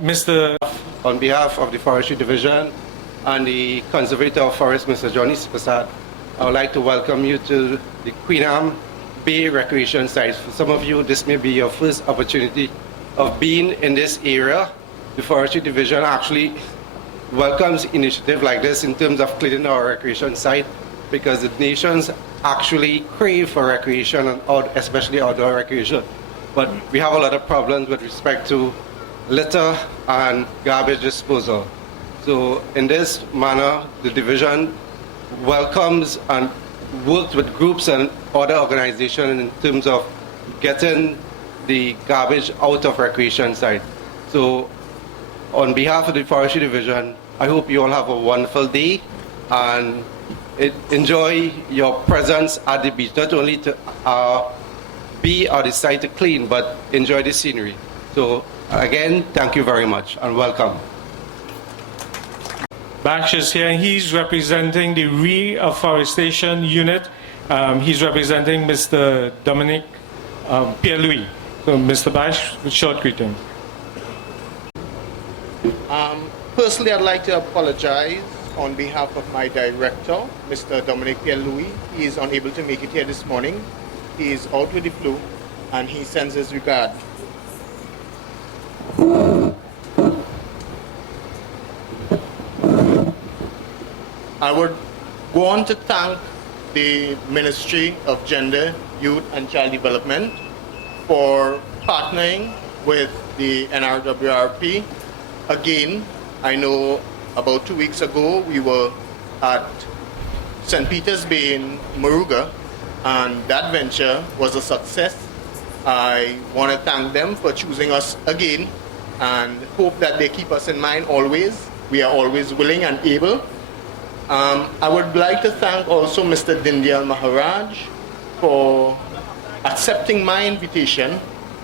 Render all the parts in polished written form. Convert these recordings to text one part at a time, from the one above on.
Mr. On behalf of the Forestry Division and the Conservator of Forest, Mr. Johnny Spasad, I would like to welcome you to the Queen Anne Bay Recreation Site. For some of you, this may be your first opportunity of being in this area. The Forestry Division actually welcomes initiative like this in terms of cleaning our recreation site, because the nations actually crave for recreation, and especially outdoor recreation. But we have a lot of problems with respect to litter and garbage disposal. So in this manner, the division welcomes and works with groups and other organizations in terms of getting the garbage out of recreation sites. So on behalf of the Forestry Division, I hope you all have a wonderful day and enjoy your presence at the beach, not only to be at the site to clean, but enjoy the scenery. So again, thank you very much and welcome. Bash is here, and he's representing the Reforestation Unit. He's representing Mr. Dominic Pierre-Louis. So Mr. Bash, with short greeting. Personally, I'd like to apologize on behalf of my director, Mr. Dominic Pierre-Louis. He is unable to make it here this morning. He is out with the flu, and he sends his regard. I would go on to thank the Ministry of Gender, Youth and Child Development for partnering with the NRWRP. Again, I know about 2 weeks ago we were at St. Peter's Bay in Moruga, and that venture was a success. I want to thank them for choosing us again and hope that they keep us in mind always. We are always willing and able. I would like to thank also Mr. Dindyal Maharaj for accepting my invitation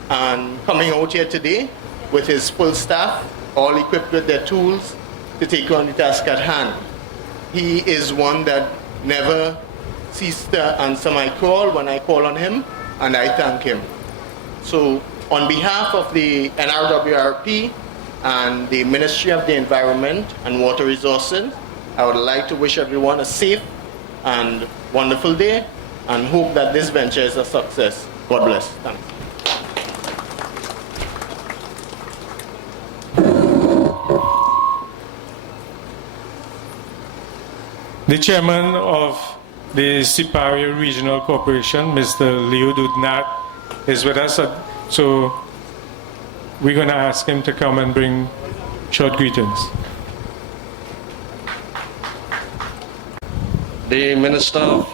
and coming out here today with his full staff, all equipped with their tools to take on the task at hand. He is one that never ceased to answer my call when I call on him, and I thank him. So on behalf of the NRWRP and the Ministry of the Environment and Water Resources, I would like to wish everyone a safe and wonderful day and hope that this venture is a success. God bless. Thanks. The chairman of the Siparia Regional Corporation, Mr. Leo Dudnat, is with us. So we're going to ask him to come and bring short greetings. The Minister of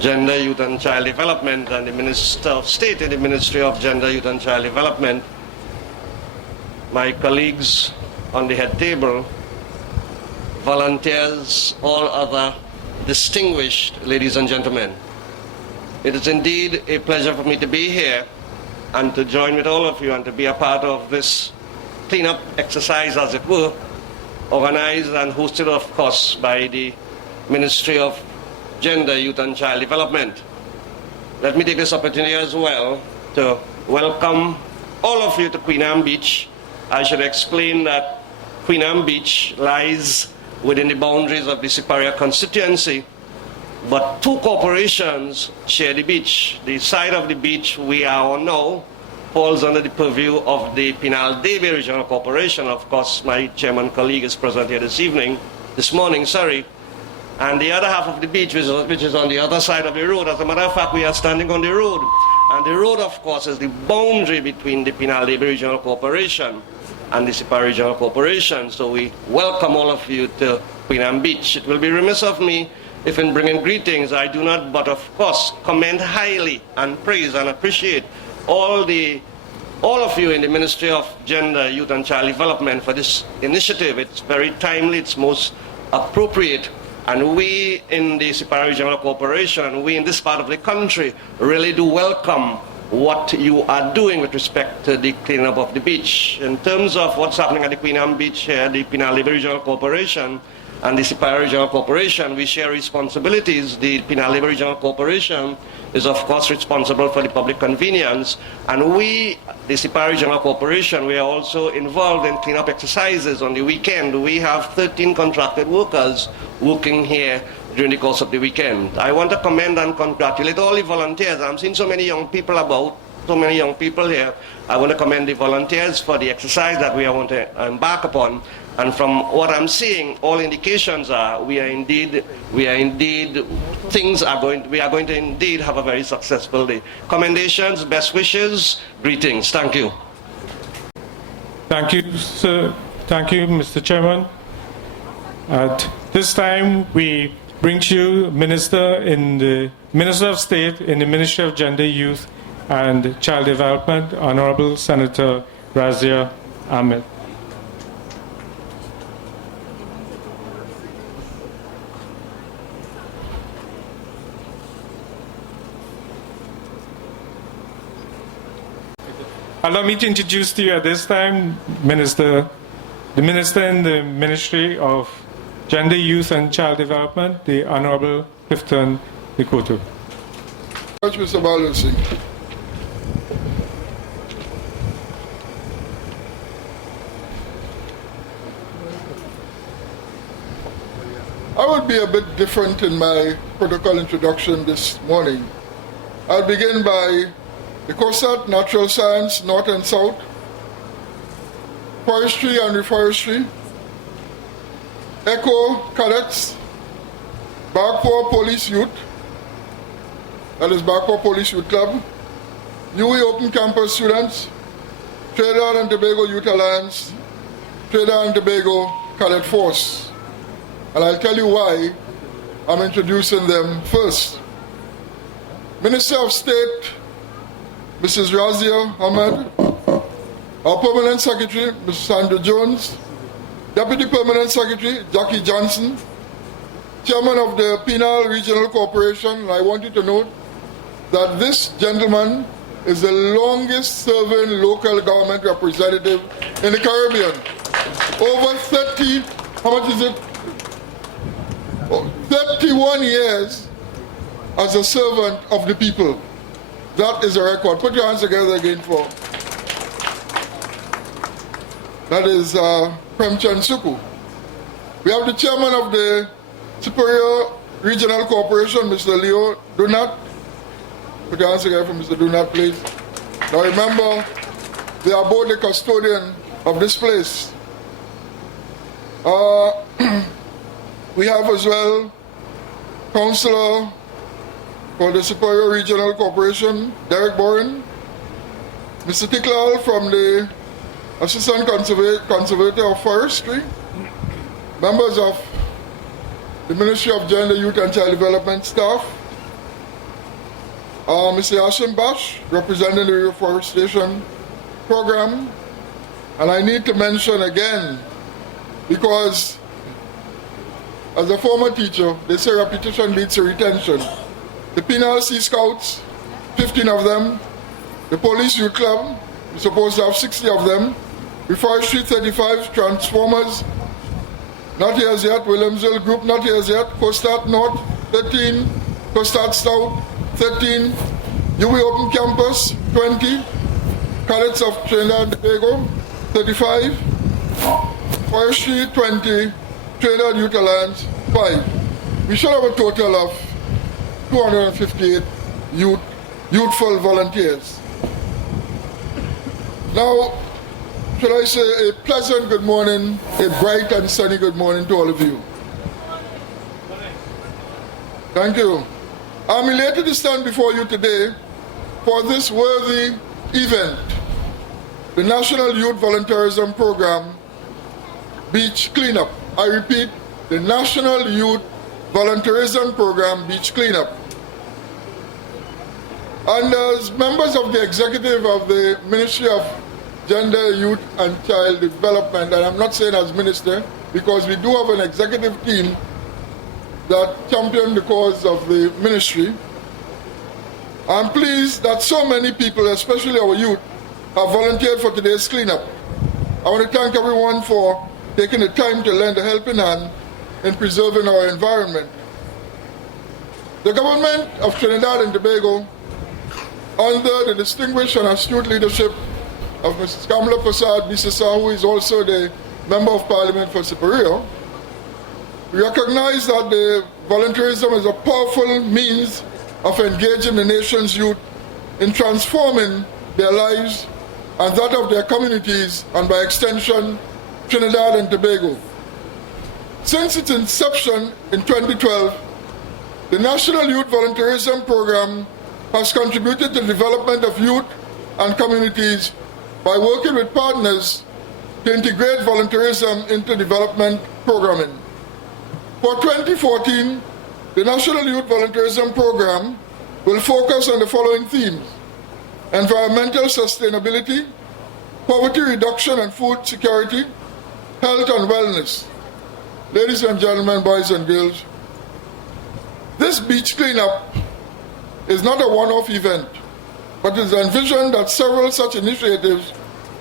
Gender, Youth and Child Development and the Minister of State in the Ministry of Gender, Youth and Child Development, my colleagues on the head table, volunteers, all other distinguished ladies and gentlemen. It is indeed a pleasure for me to be here and to join with all of you and to be a part of this cleanup exercise, as it were, organized and hosted, of course, by the Ministry of Gender, Youth and Child Development. Let me take this opportunity as well to welcome all of you to Queen Anne Beach. I should explain that Queen Anne Beach lies within the boundaries of the Siparia constituency, but two corporations share the beach. The side of the beach we are on now falls under the purview of the Pinal Davey Regional Corporation. Of course, my chairman colleague is present here this morning, and the other half of the beach, which is on the other side of the road. As a matter of fact, we are standing on the road, and the road, of course, is the boundary between the Pinal Davey Regional Corporation and the Siparia Regional Corporation. So we welcome all of you to Queen Anne Beach. It will be remiss of me if in bringing greetings I do not, but of course, commend highly and praise and appreciate all of you in the Ministry of Gender, Youth and Child Development for this initiative. It's very timely, it's most appropriate, and we in the Siparia Regional Corporation and we in this part of the country really do welcome what you are doing with respect to the cleanup of the beach. In terms of what's happening at the Queen Anne Beach here, the Pinal Davey Regional Corporation and the Siparia Regional Corporation, we share responsibilities. The Pinal Davey Regional Corporation is of course responsible for the public convenience, and we, the Sipa Regional Corporation, we are also involved in cleanup exercises on the weekend. We have 13 contracted workers working here during the course of the weekend. I want to commend and congratulate all the volunteers. I'm seeing so many young people about, so many young people here. I want to commend the volunteers for the exercise that we want to embark upon. And from what I'm seeing, all indications are we are indeed, things are going, we are going to indeed have a very successful day. Commendations, best wishes, greetings. Thank you. Thank you, sir. Thank you, Mr. Chairman. At this time, we bring to you Minister of State in the Ministry of Gender, Youth and Child Development, Honorable Senator Razia Ahmed. Allow me to introduce to you at this time the Minister in the Ministry of Gender, Youth and Child Development, the Honorable Clifton Nikoto. Mr. Balancing. I would be a bit different in my protocol introduction this morning. I'll begin by the COSAT, Natural Science, North and South, Forestry and Reforestry, ECHO Cadets, Bakpo Police Youth, that is Bakpo Police Youth Club, UE Open Campus Students, Trinidad and Tobago Youth Alliance, Trinidad and Tobago Cadet Force. And I'll tell you why I'm introducing them first. Minister of State, Mrs. Razia Ahmed, our Permanent Secretary, Mrs. Sandra Jones, Deputy Permanent Secretary, Jackie Johnson, Chairman of the Penal Regional Corporation, and I want you to note that this gentleman is the longest serving local government representative in the Caribbean. Over 30, how much is it? 31 years as a servant of the people. That is a record. Put your hands together again for. That is Premchand Suku. We have the chairman of the Superior Regional Corporation, Mr. Leo Dunat. Put your hands together for Mr. Dunat, please. Now remember, they are both the custodian of this place. We have as well Councillor for the Superior Regional Corporation, Derek Boren, Mr. Tiklal from the Assistant Conservator of Forestry, members of the Ministry of Gender, Youth and Child Development staff, Mr. Hashim Bash, representing the Reforestation Program, and I need to mention again, because as a former teacher, they say repetition leads to retention. The Penal Sea Scouts, 15 of them. The Police Youth Club, we're supposed to have 60 of them. Reforestry, 35. Transformers, not here as yet. Williamsville Group, not here as yet. COSTAT North, 13. COSTAT South, 13. UE Open Campus, 20. Cadets of Trinidad and Tobago, 35. Forestry, 20. Trinidad Youth Alliance, 5. We should have a total of 258 youthful volunteers. Now, should I say a pleasant good morning, a bright and sunny good morning to all of you. Thank you. I'm elated to stand before you today for this worthy event, the National Youth Volunteerism Program Beach Cleanup. I repeat, the National Youth Volunteerism Program Beach Cleanup. And as members of the executive of the Ministry of Gender, Youth and Child Development, and I'm not saying as minister, because we do have an executive team that champion the cause of the ministry. I'm pleased that so many people, especially our youth, have volunteered for today's cleanup. I want to thank everyone for taking the time to lend a helping hand in preserving our environment. The government of Trinidad and Tobago, under the distinguished and astute leadership of Mrs. Kamala Prasad Bisasa, who is also the Member of Parliament for Superior, we recognize that the volunteerism is a powerful means of engaging the nation's youth in transforming their lives and that of their communities, and by extension, Trinidad and Tobago. Since its inception in 2012, the National Youth Volunteerism Program has contributed to the development of youth and communities by working with partners to integrate volunteerism into development programming. For 2014, the National Youth Volunteerism Program will focus on the following themes: environmental sustainability, poverty reduction and food security, health and wellness. Ladies and gentlemen, boys and girls, this beach cleanup is not a one-off event, but is envisioned that several such initiatives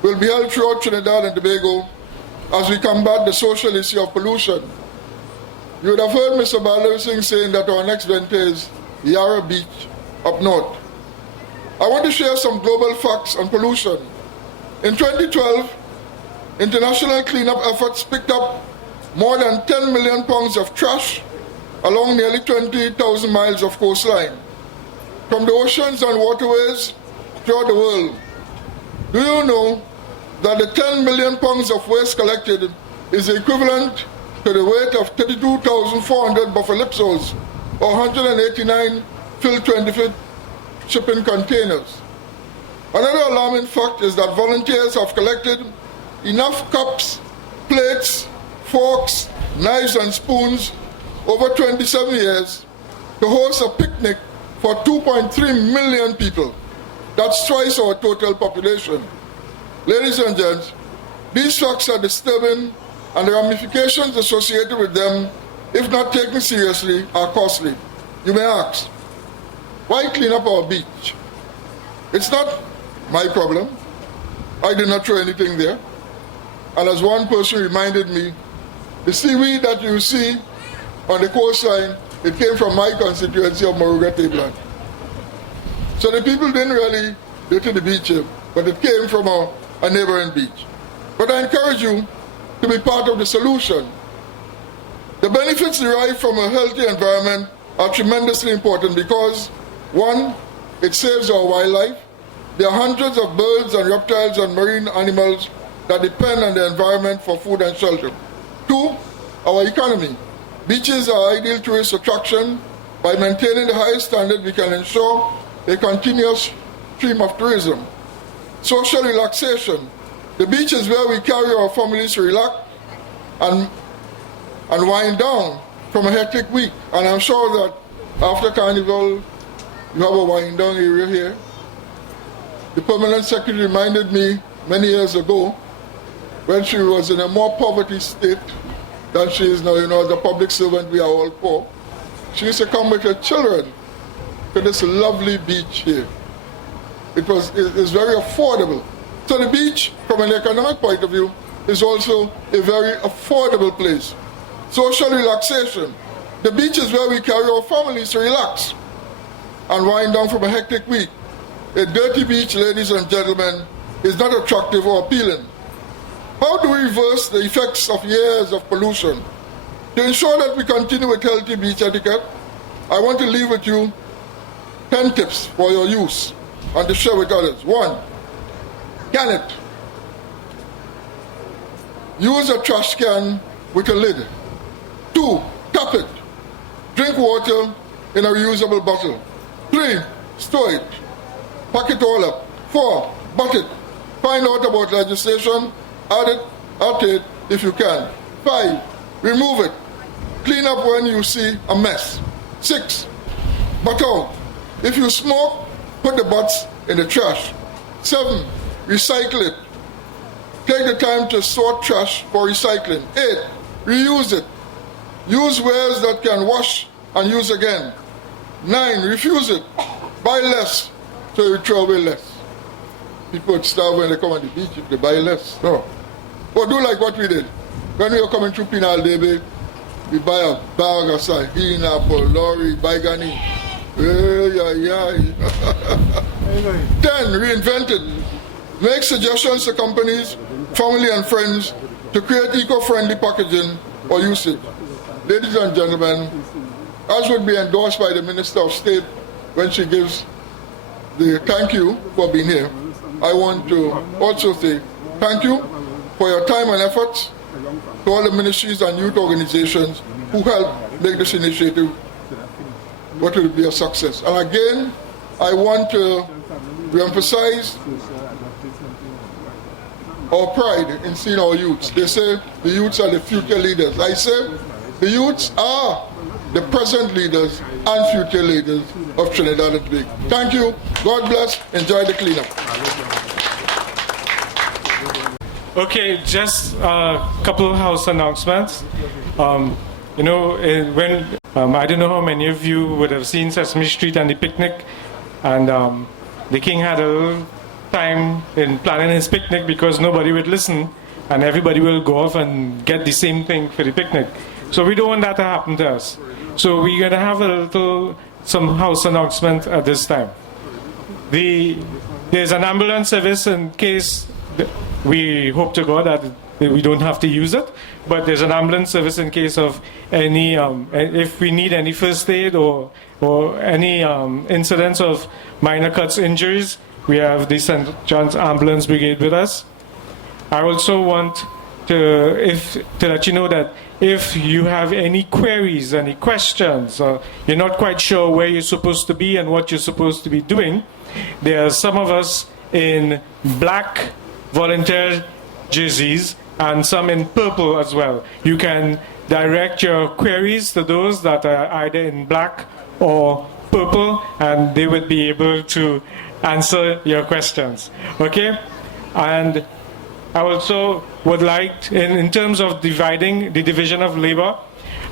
will be held throughout Trinidad and Tobago as we combat the social issue of pollution. You would have heard Mr. Balaw Singh saying that our next venture is Yarra Beach up north. I want to share some global facts on pollution. In 2012, international cleanup efforts picked up more than 10 million pounds of trash along nearly 20,000 miles of coastline, from the oceans and waterways throughout the world. Do you know that the 10 million pounds of waste collected is equivalent to the weight of 32,400 buffalipsos, or 189 filled 20-foot shipping containers? Another alarming fact is that volunteers have collected enough cups, plates, forks, knives and spoons over 27 years to host a picnic for 2.3 million people. That's twice our total population. Ladies and gents, these facts are disturbing, and the ramifications associated with them, if not taken seriously, are costly. You may ask, why clean up our beach? It's not my problem. I did not throw anything there. And as one person reminded me, the seaweed that you see on the coastline, it came from my constituency of Moruga Tabland. So the people didn't really dirty the beach here, but it came from a neighboring beach. But I encourage you to be part of the solution. The benefits derived from a healthy environment are tremendously important because, one, it saves our wildlife. There are hundreds of birds and reptiles and marine animals that depend on the environment for food and shelter. Two, our economy. Beaches are ideal tourist attraction. By maintaining the highest standard, we can ensure a continuous stream of tourism. Social relaxation. The beach is where we carry our families to relax and wind down from a hectic week. And I'm sure that after Carnival, you have a wind down area here. The permanent secretary reminded me many years ago when she was in a more poverty state than she is now. You know, as a public servant, we are all poor. She used to come with her children to this lovely beach here. It is very affordable. So the beach, from an economic point of view, is also a very affordable place. Social relaxation. The beach is where we carry our families to relax and wind down from a hectic week. A dirty beach, ladies and gentlemen, is not attractive or appealing. How do we reverse the effects of years of pollution? To ensure that we continue with healthy beach etiquette, I want to leave with you 10 tips for your use and to share with others. 1, can it. Use a trash can with a lid. 2, tap it. Drink water in a reusable bottle. 3, store it. Pack it all up. 4, butt it. Find out about legislation. Add it, alter it if you can. 5, remove it. Clean up when you see a mess. 6, butt out. If you smoke, put the butts in the trash. 7, recycle it. Take the time to sort trash for recycling. 8, reuse it. Use wares that can wash and use again. 9, refuse it. Buy less so you throw away less. People would starve when they come on the beach if they buy less. No. But do like what we did. When we were coming through Penal Bay, we buy a bag of sardine, apple, lorry, baigani. Yeah. 10, reinvent it. Make suggestions to companies, family and friends to create eco-friendly packaging or usage. Ladies and gentlemen, as would be endorsed by the Minister of State when she gives the thank you for being here, I want to also say thank you for your time and efforts to all the ministries and youth organizations who helped make this initiative what will be a success. And again, I want to re-emphasize our pride in seeing our youths. They say the youths are the future leaders. I say the youths are the present leaders and future leaders of Trinidad and Tobago. Thank you. God bless. Enjoy the cleanup. Okay, just a couple of house announcements. You know, when I don't know how many of you would have seen Sesame Street and the picnic, and the king had a little time in planning his picnic because nobody would listen, and everybody will go off and get the same thing for the picnic. So we don't want that to happen to us. So we're going to have some house announcement at this time. There's an ambulance service in case we hope to God that we don't have to use it, but there's an ambulance service in case of any, if we need any first aid or any incidents of minor cuts, injuries, we have the St. John's Ambulance Brigade with us. I also want to let you know that if you have any queries, any questions, or you're not quite sure where you're supposed to be and what you're supposed to be doing, there are some of us in black volunteer jerseys and some in purple as well. You can direct your queries to those that are either in black or purple, and they would be able to answer your questions. Okay? And I also would like, in terms of dividing the division of labor,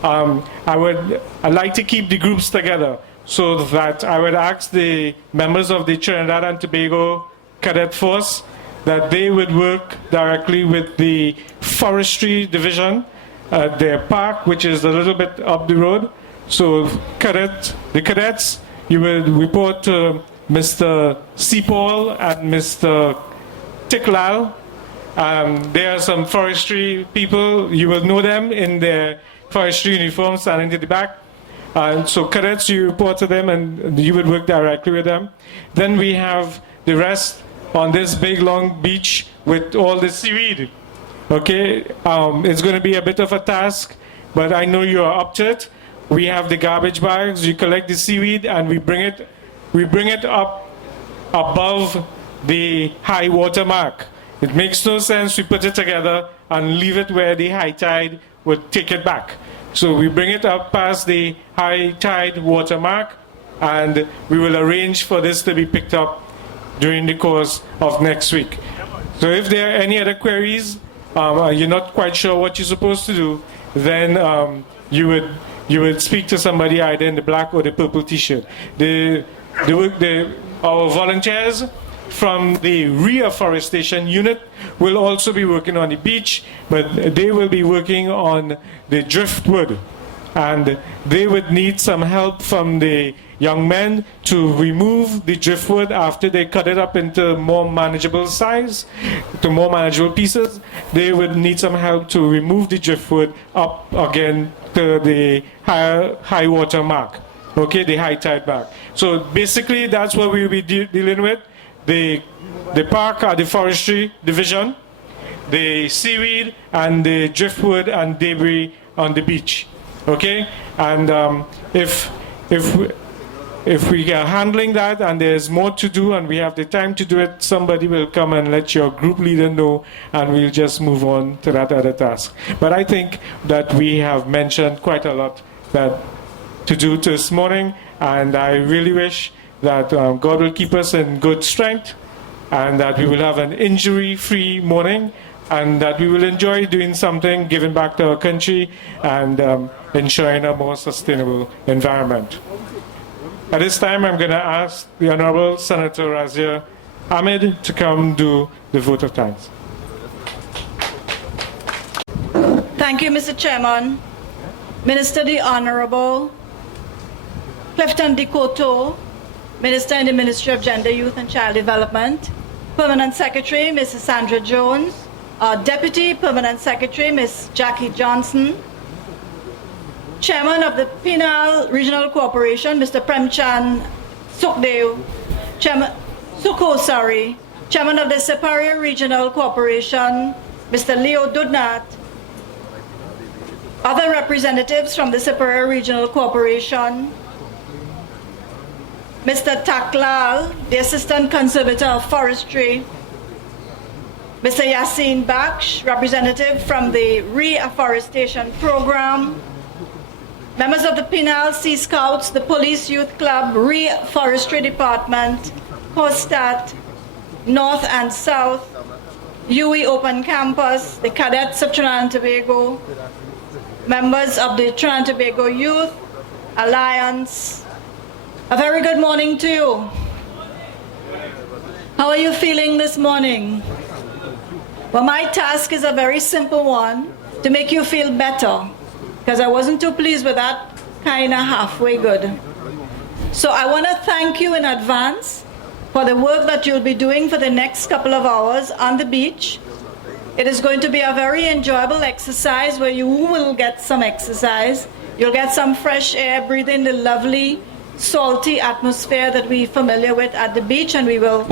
I'd like to keep the groups together, so that I would ask the members of the Trinidad and Tobago Cadet Force that they would work directly with the forestry division at their park, which is a little bit up the road. So the cadets, you will report to Mr. Seapaul and Mr. Tiklal. There are some forestry people, you will know them in their forestry uniforms standing to the back. So cadets, you report to them and you would work directly with them. Then we have the rest on this big long beach with all the seaweed. Okay, it's going to be a bit of a task, but I know you are up to it. We have the garbage bags, you collect the seaweed and we bring it up above the high water mark. It makes no sense we put it together and leave it where the high tide would take it back. So we bring it up past the high tide water mark, and we will arrange for this to be picked up during the course of next week. So if there are any other queries, you're not quite sure what you're supposed to do, then you would speak to somebody either in the black or the purple t-shirt. Our volunteers from the reforestation unit will also be working on the beach, but they will be working on the driftwood, and they would need some help from the young men to remove the driftwood after they cut it up into more manageable size, to more manageable pieces. They would need some help to remove the driftwood up again to the high water mark, okay, the high tide mark. So basically that's what we'll be dealing with. The park or the forestry division, the seaweed and the driftwood and debris on the beach, okay? And if we are handling that and there's more to do and we have the time to do it, somebody will come and let your group leader know, and we'll just move on to that other task. But I think that we have mentioned quite a lot that to do this morning, and I really wish that God will keep us in good strength, and that we will have an injury-free morning, and that we will enjoy doing something, giving back to our country, and ensuring a more sustainable environment. At this time, I'm going to ask the Honorable Senator Razia Ahmed to come do the vote of thanks. Thank you, Mr. Chairman. Minister the Honorable Clifton Dikoto, Minister in the Ministry of Gender, Youth and Child Development, Permanent Secretary, Mrs. Sandra Jones, our Deputy Permanent Secretary, Ms. Jackie Johnson, Chairman of the Penal Regional Corporation, Mr. Premchan Sukdev, Chairman of the Superior Regional Corporation, Mr. Leo Dudnat, other representatives from the Superior Regional Corporation, Mr. Taklal, the Assistant Conservator of Forestry, Mr. Yassine Baksh, representative from the Reforestation Program, members of the Penal Sea Scouts, the Police Youth Club, Reforestry Department, Hostat, North and South, UE Open Campus, the Cadets of Trinidad and Tobago, members of the Trinidad and Tobago Youth Alliance. A very good morning to you. How are you feeling this morning? Well, my task is a very simple one, to make you feel better, because I wasn't too pleased with that kind of halfway good. So I want to thank you in advance for the work that you'll be doing for the next couple of hours on the beach. It is going to be a very enjoyable exercise where you will get some exercise. You'll get some fresh air, breathe in the lovely, salty atmosphere that we're familiar with at the beach, and we will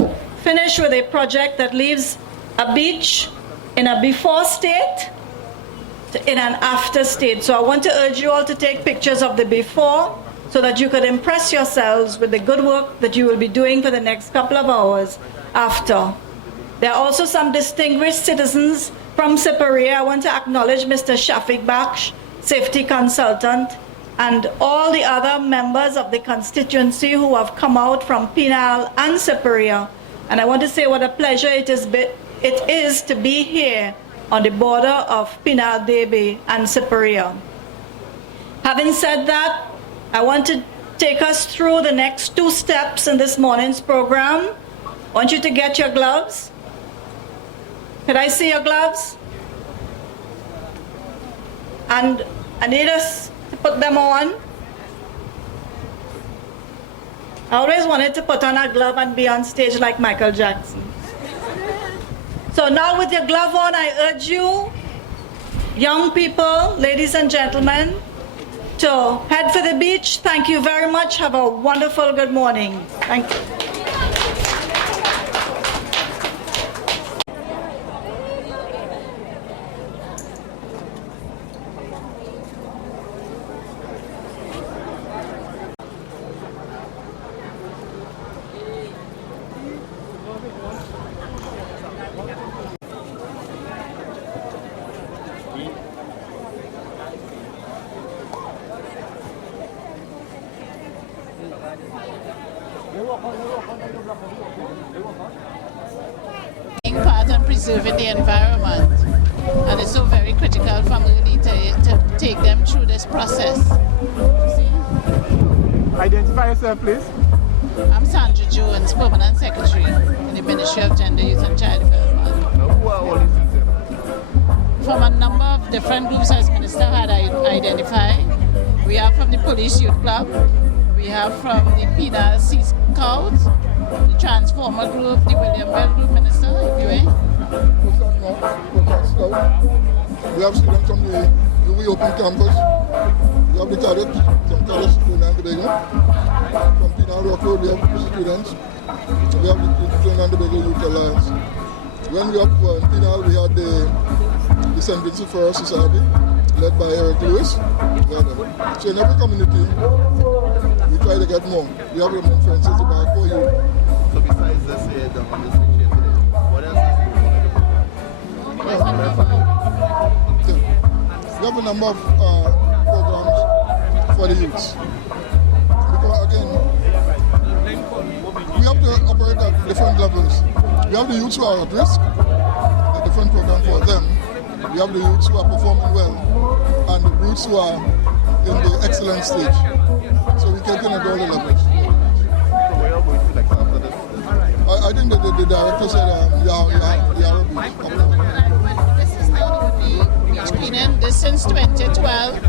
finish with a project that leaves a beach in a before state in an after state. So I want to urge you all to take pictures of the before so that you could impress yourselves with the good work that you will be doing for the next couple of hours after. There are also some distinguished citizens from Siparia. I want to acknowledge Mr. Shafiq Baksh, Safety Consultant, and all the other members of the constituency who have come out from Penal and Siparia. And I want to say what a pleasure it is to be here on the border of Penal Debe and Siparia. Having said that, I want to take us through the next 2 steps in this morning's program. I want you to get your gloves. Could I see your gloves? And I need us to put them on. I always wanted to put on a glove and be on stage like Michael Jackson. So now with your glove on, I urge you, young people, ladies and gentlemen, to head for the beach. Thank you very much. Have a wonderful good morning. Thank you. Part and preserving the environment, and it's so very critical from early to take them through this process. See? Identify yourself, please. I'm Sandra Jones, Permanent Secretary in the Ministry of Gender, Youth and Child Development. Now, who are all these things? From a number of different groups, as Minister had identified. We are from the Police Youth Club, we have from the Penal Sea Scouts, the Transformer Group, the William Bell Group. Minister, if you may. We have students from the UE Open Campus. We have the cadets from Hollis, Trinidad and Tobago. From Penal Rock Road, we have students. We have the Trinidad and Tobago Youth Alliance. When we have in Penal, we had the St. Vincent Forest Society, led by Eric Lewis. So in every community, we try to get more. We have remote fences about 4 years. So besides this here, the on this picture today, what else is We have a number of programs for the youths. Because again, we have to operate at different levels. We have the youths who are at risk, a different program for them. We have the youths who are performing well, and the youths who are in the excellent stage. So we take in at all the levels. So where are you going to like after this? I think that the director said This is now the beach cleaning. This since 2012,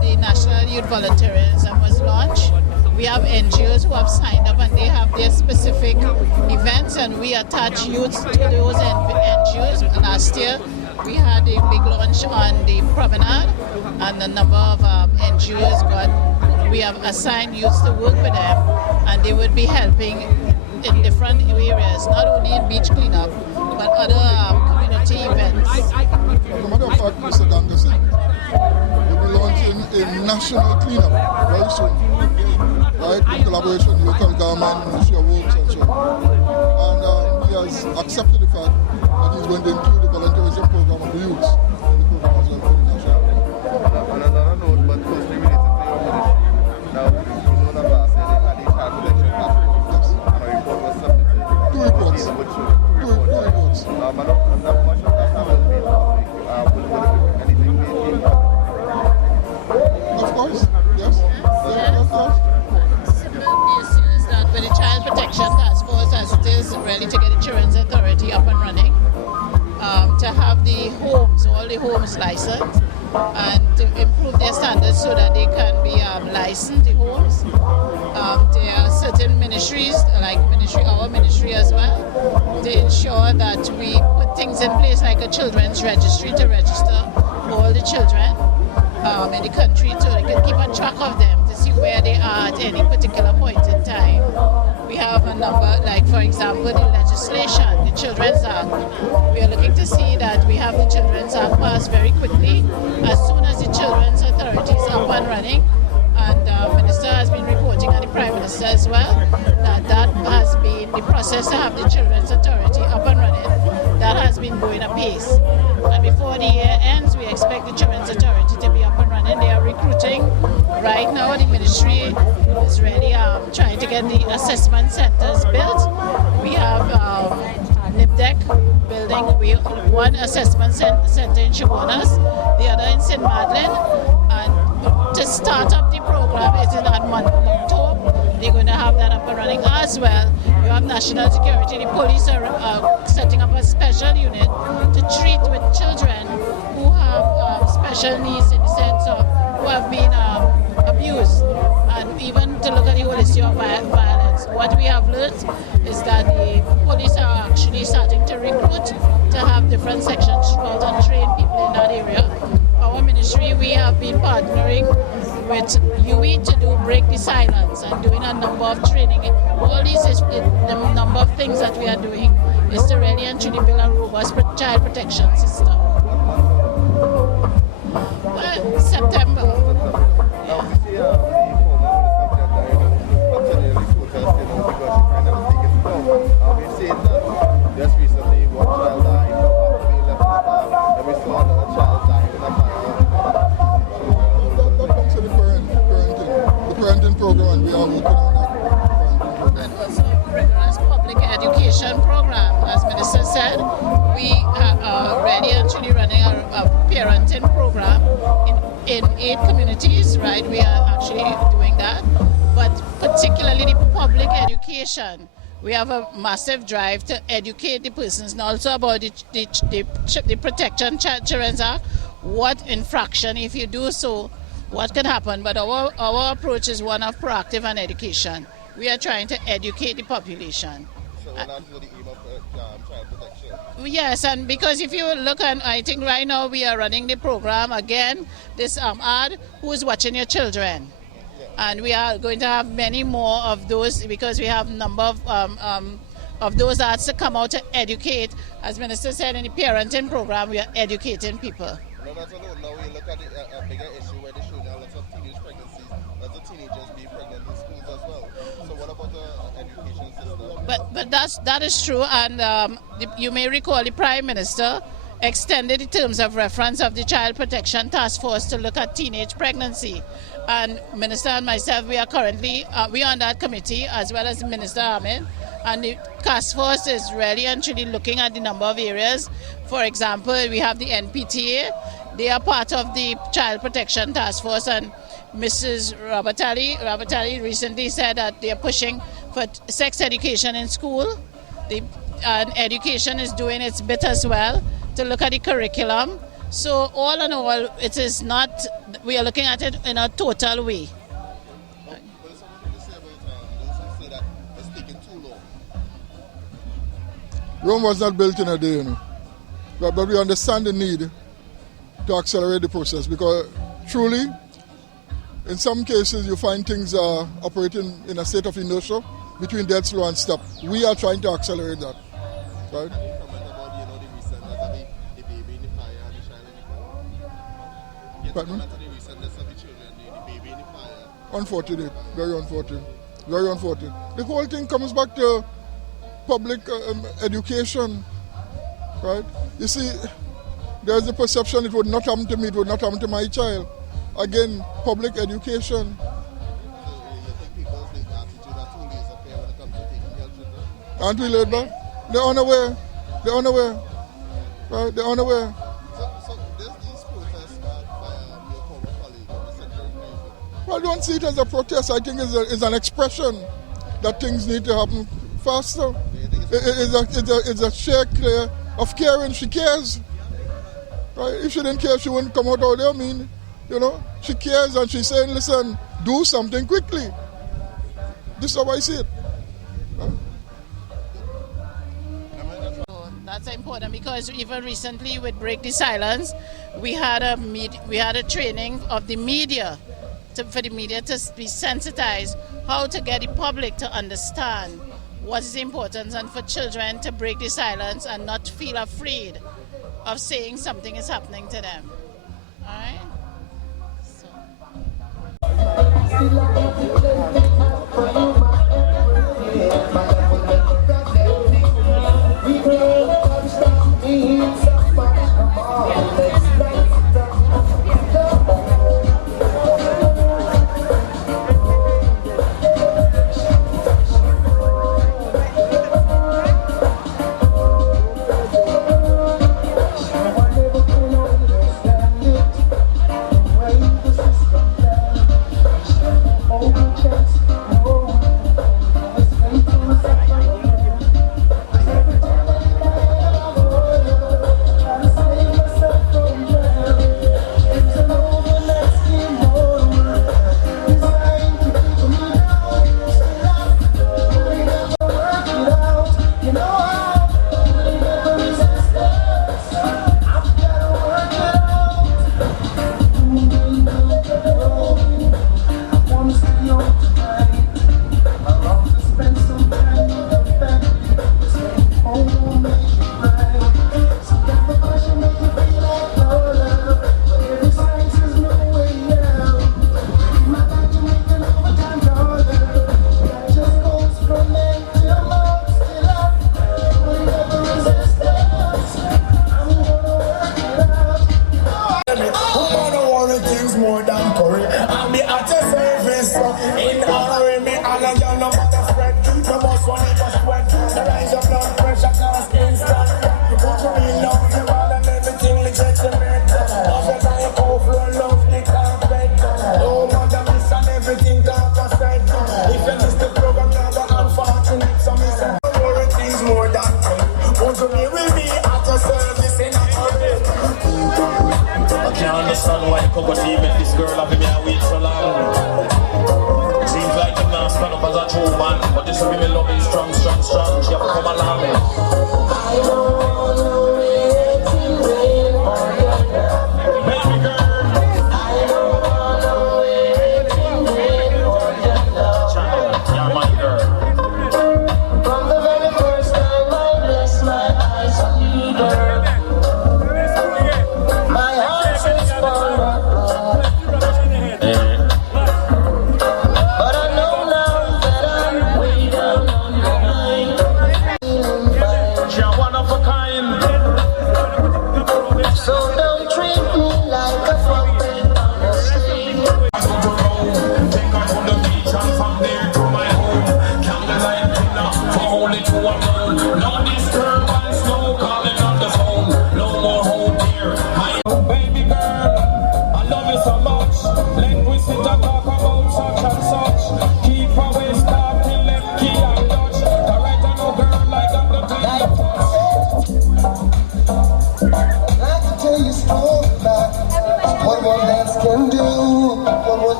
the the National Youth Volunteerism was launched. We have NGOs who have signed up and they have their specific events, and we attach youth to those NGOs. Last year we had a big launch on the promenade, and a number of NGOs we have assigned youths to work with them, and they would be helping in different areas, not only in beach cleanup, but other community events. As a matter of fact, Mr. Dangerson, we'll be launching a national cleanup very soon, right, in collaboration with local government, Ministry of Works and so on. And he has accepted the fact that he's going to include the volunteerism program of the youths in the program as well for the national cleanup. On another note, but closely related to your position, now you know that last year they had a child protection task force, and a report was submitted. Two reports. Two reports. I'm not much of that has been public. Will there be anything made public? Of course, yes. Simple issue is that with the Child Protection Task Force, as it is really to get the Children's Authority up and running, to have the homes, all the homes licensed, and to improve their standards so that they can be licensed, the homes. There are certain ministries, like our ministry as well, to ensure that we put things in place like a children's registry to register all the children in the country so they can keep on track of them to see where they are at any particular point in time. We have a number, like for example, the legislation, the Children's Act. We are looking to see that we have the Children's Act passed very quickly as soon as the Children's Authority is up and running. And the Minister has been reporting, and the Prime Minister as well, that has been the process to have the Children's Authority up and running. That has been going apace. And before the year ends, we expect the Children's Authority to be up and running. They are recruiting. Right now, the ministry is really trying to get the assessment centers built. We have NIPDEC building one assessment center in Chabonas, the other in St. Madeleine. And to start up the program is in that month of October. They're going to have that up and running as well. You have national security. The police are setting up a special unit to treat with children who have special needs in the sense of who have been abused, and even to look at the whole issue of violence. What we have learned is that the police are actually starting to recruit to have different sections throughout and train people in that area. Our ministry, we have been partnering with UE to do Break the Silence and doing a number of training. All these is the number of things that we are doing is to really and truly build a robust child protection system. Well, September. Now, we see the former continually protesting because she kind of taken it down. We've seen that just recently one child died after being left in the car, and we saw another child die in a fire. That comes to the parenting program, and we are working on that. And also a rigorous public education program. As Minister said, we are already actually running a parenting program in 8 communities, right? We are actually doing that. But particularly the public education, we have a massive drive to educate the persons, and also about the Protection Children's Act, what infraction, if you do so, what can happen. But our approach is one of proactive and education. We are trying to educate the population. So that's the aim of child protection. Yes, and because if you look at, I think right now we are running the program again, this ad, Who's Watching Your Children? And we are going to have many more of those because we have a number of those ads to come out to educate. As Minister said, in the parenting program, we are educating people. No, that's a note. Now we look at a bigger issue where they're showing lots of teenage pregnancies, lots of teenagers being pregnant in schools as well. So what about the education system? But that is true, and you may recall the Prime Minister extended the terms of reference of the Child Protection Task Force to look at teenage pregnancy. And Minister and myself, we are currently we are on that committee as well as Minister Ahmed. And the task force is really actually looking at the number of areas. For example, we have the NPTA. They are part of the Child Protection Task Force, and Mrs. Rabatali recently said that they are pushing for sex education in school. And education is doing its bit as well to look at the curriculum So all in all, it is not, we are looking at it in a total way. What is something to say about those who say that it's taking too long? Rome was not built in a day, you know. But we understand the need to accelerate the process because truly, in some cases, you find things are operating in a state of inertia between dead slow and stop. We are trying to accelerate that. Right? Comment about the recent death of the baby in the fire and the child in the fire. Get Pardon? comment on the recent death of the children, the baby in the fire. Unfortunate, very unfortunate, very unfortunate. The whole thing comes back to public education, right? You see, there's the perception it would not happen to me, it would not happen to my child. Again, public education. So you think people's attitude are too laissez-faire when it comes to taking care of children? Aren't we laid back? They're unaware. They're unaware. Right? They're unaware. So there's these protests by your former colleague, Mr. Clifton. Well, I don't see it as a protest. I think it's an expression that things need to happen faster. It's a share clear of caring. She cares. Right? If she didn't care, she wouldn't come out there. I mean, you know, she cares and she's saying, listen, do something quickly. This is how I see it. That's important because even recently with Break the Silence, we had a training of the media for the media to be sensitized how to get the public to understand what is important and for children to break the silence and not feel afraid of saying something is happening to them. All right?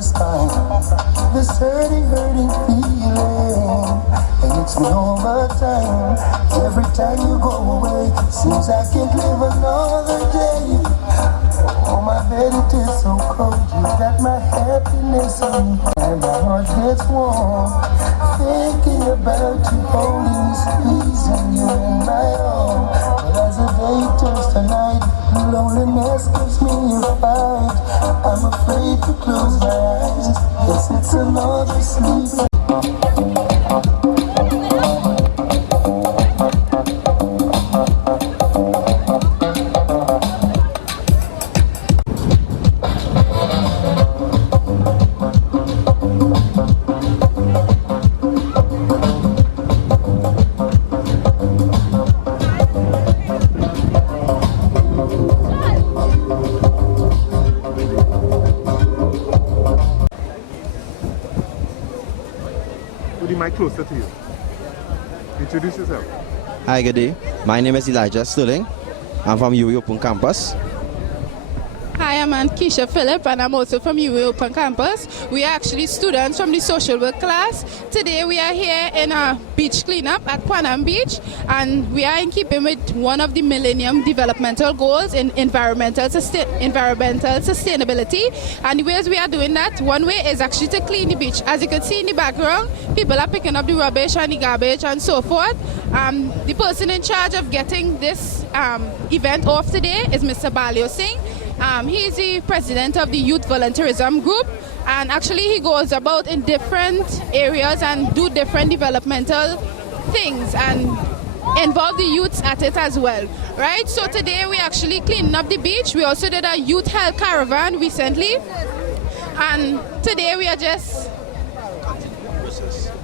first time. This hurting feeling, and it's been over time. Every time you go away, seems I can't live another day. Oh, my bed, it is so cold. You got my happiness on me, and my heart gets warm. Thinking about you, holding me, squeezing you in my arms. But as the day turns to night, loneliness gives me a fight. I'm afraid to close my eyes. Yes, it's another sleep. Put the mic closer to you. Introduce yourself. Hi, good day. My name is Elijah Sterling. I'm from UWI Open Campus. Hi, I'm Keisha Phillip, and I'm also from UWI Open Campus. We are actually students from the social work class. Today we are here in a beach cleanup at Quanam Beach, and we are in keeping with one of the Millennium Developmental Goals in environmental sustainability. And the ways we are doing that, one way is actually to clean the beach. As you can see in the background, people are picking up the rubbish and the garbage and so forth. The person in charge of getting this event off today is Mr. Balio Singh. He is the president of the Youth Volunteerism group, and actually he goes about in different areas and do different developmental things and involve the youths at it as well, right? So today we actually cleaning up the beach. We also did a youth health caravan recently, and today we are just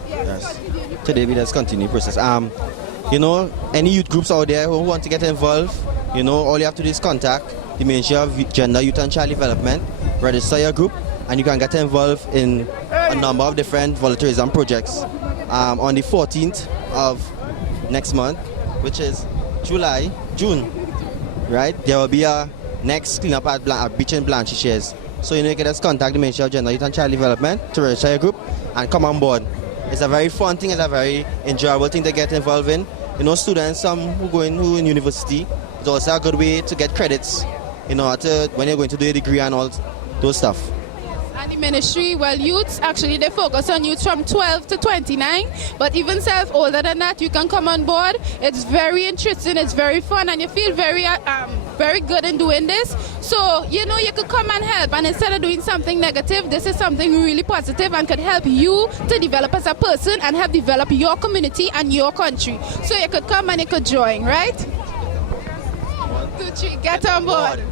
Yes. Today we just continue the process. You know, any youth groups out there who want to get involved, you know, all you have to do is contact the Ministry of Gender, Youth and Child Development, register your group, and you can get involved in a number of different volunteerism projects. On the 14th of next month, which is June, right, there will be a next cleanup at beach in Blanchishes. So you know, you can just contact the Ministry of Gender, Youth and Child Development to register your group and come on board. It's a very fun thing, it's a very enjoyable thing to get involved in. You know, students, some who in university, it's also a good way to get credits, you know, when you're going to do a degree and all those stuff. And the ministry, well, youths, actually they focus on youths from 12 to 29, but even self older than that, you can come on board. It's very interesting, it's very fun, and you feel very good in doing this. So, you know, you could come and help, and instead of doing something negative, this is something really positive and could help you to develop as a person and help develop your community and your country. So you could come and you could join, right? 1, 2, 3, get on board.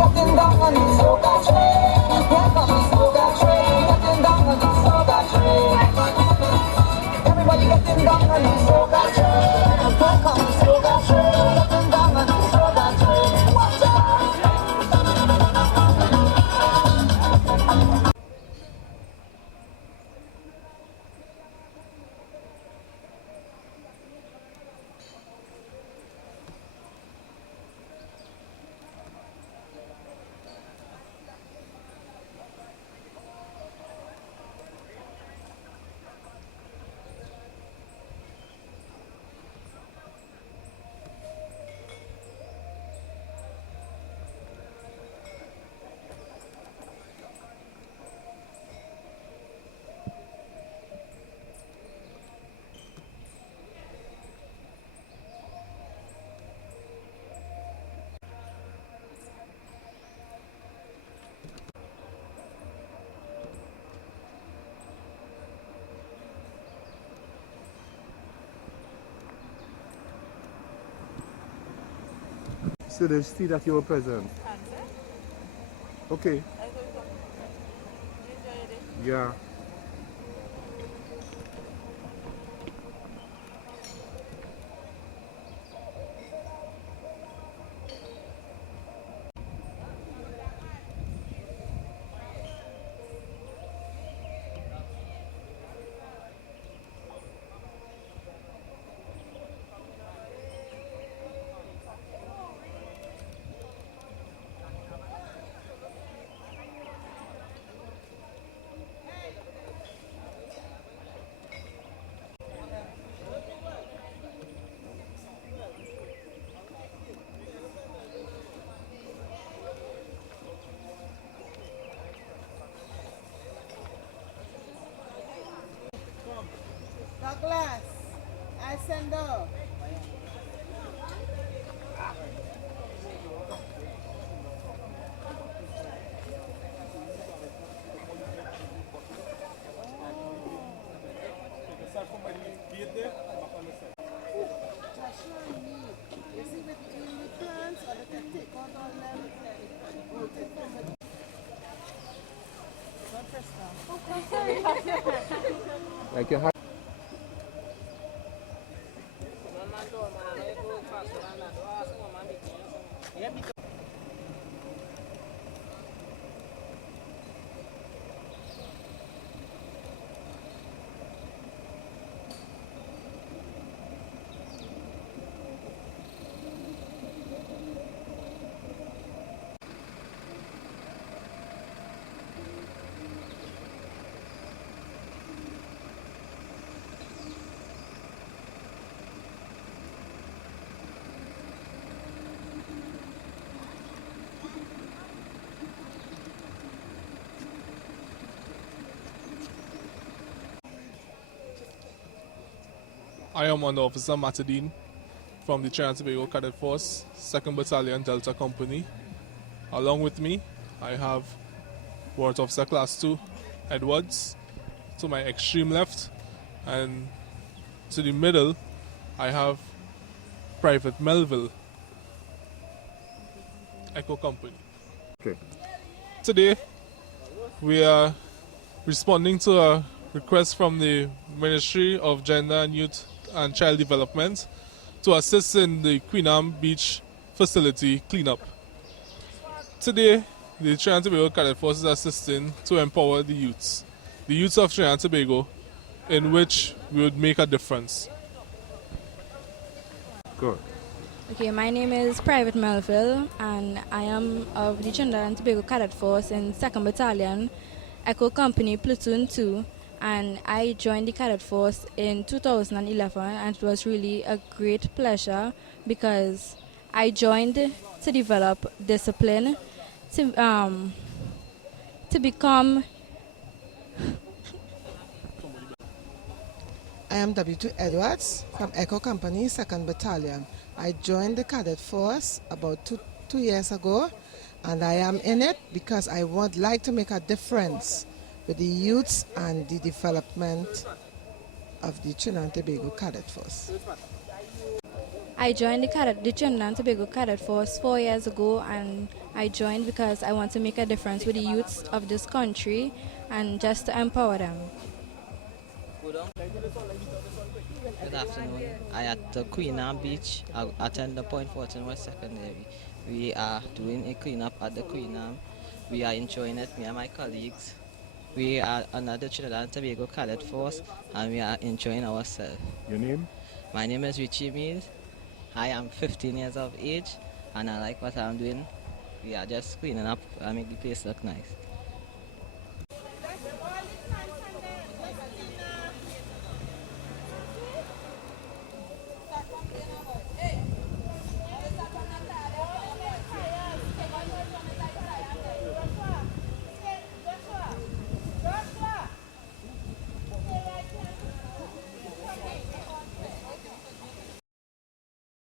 getting down on the soca train. Here comes the soca train. Getting down on the soca train. Everybody getting down on the soca train. Here comes the soca train. Getting down on the soca train. Watch out! So they see that you were present. Okay. Yeah. Douglas, I send up. Like you have. I am Under Officer Matadine from the Trinidad and Tobago Cadet Force, 2nd Battalion Delta Company. Along with me, I have Warrant Officer Class 2 Edwards to my extreme left, and to the middle, I have Private Melville, Echo Company. Okay. Today, we are responding to a request from the Ministry of Gender and Youth and Child Development to assist in the Queen Anne Beach facility cleanup. Today, the Trinidad and Tobago Cadet Force is assisting to empower the youths of Trinidad and Tobago, in which we would make a difference. Good. Okay, my name is Private Melville, and I am of the Trinidad and Tobago Cadet Force in 2nd Battalion, Echo Company, Platoon 2, and I joined the Cadet Force in 2011, and it was really a great pleasure because I joined to develop discipline, to become... I am W2 Edwards from Echo Company, 2nd Battalion. I joined the Cadet Force about two years ago, and I am in it because I would like to make a difference with the youths and the development of the Trinidad and Tobago Cadet Force. I joined the Trinidad and Tobago Cadet Force 4 years ago, and I joined because I want to make a difference with the youths of this country and just to empower them. Good afternoon. I at the Queen Anne Beach. I attend the Point Fortin West Secondary. We are doing a cleanup at the Queen Anne. We are enjoying it, me and my colleagues. We are another Trinidad and Tobago Cadet Force, and we are enjoying ourselves. Your name? My name is Richie Mills. I am 15 years of age, and I like what I'm doing. We are just cleaning up and make the place look nice.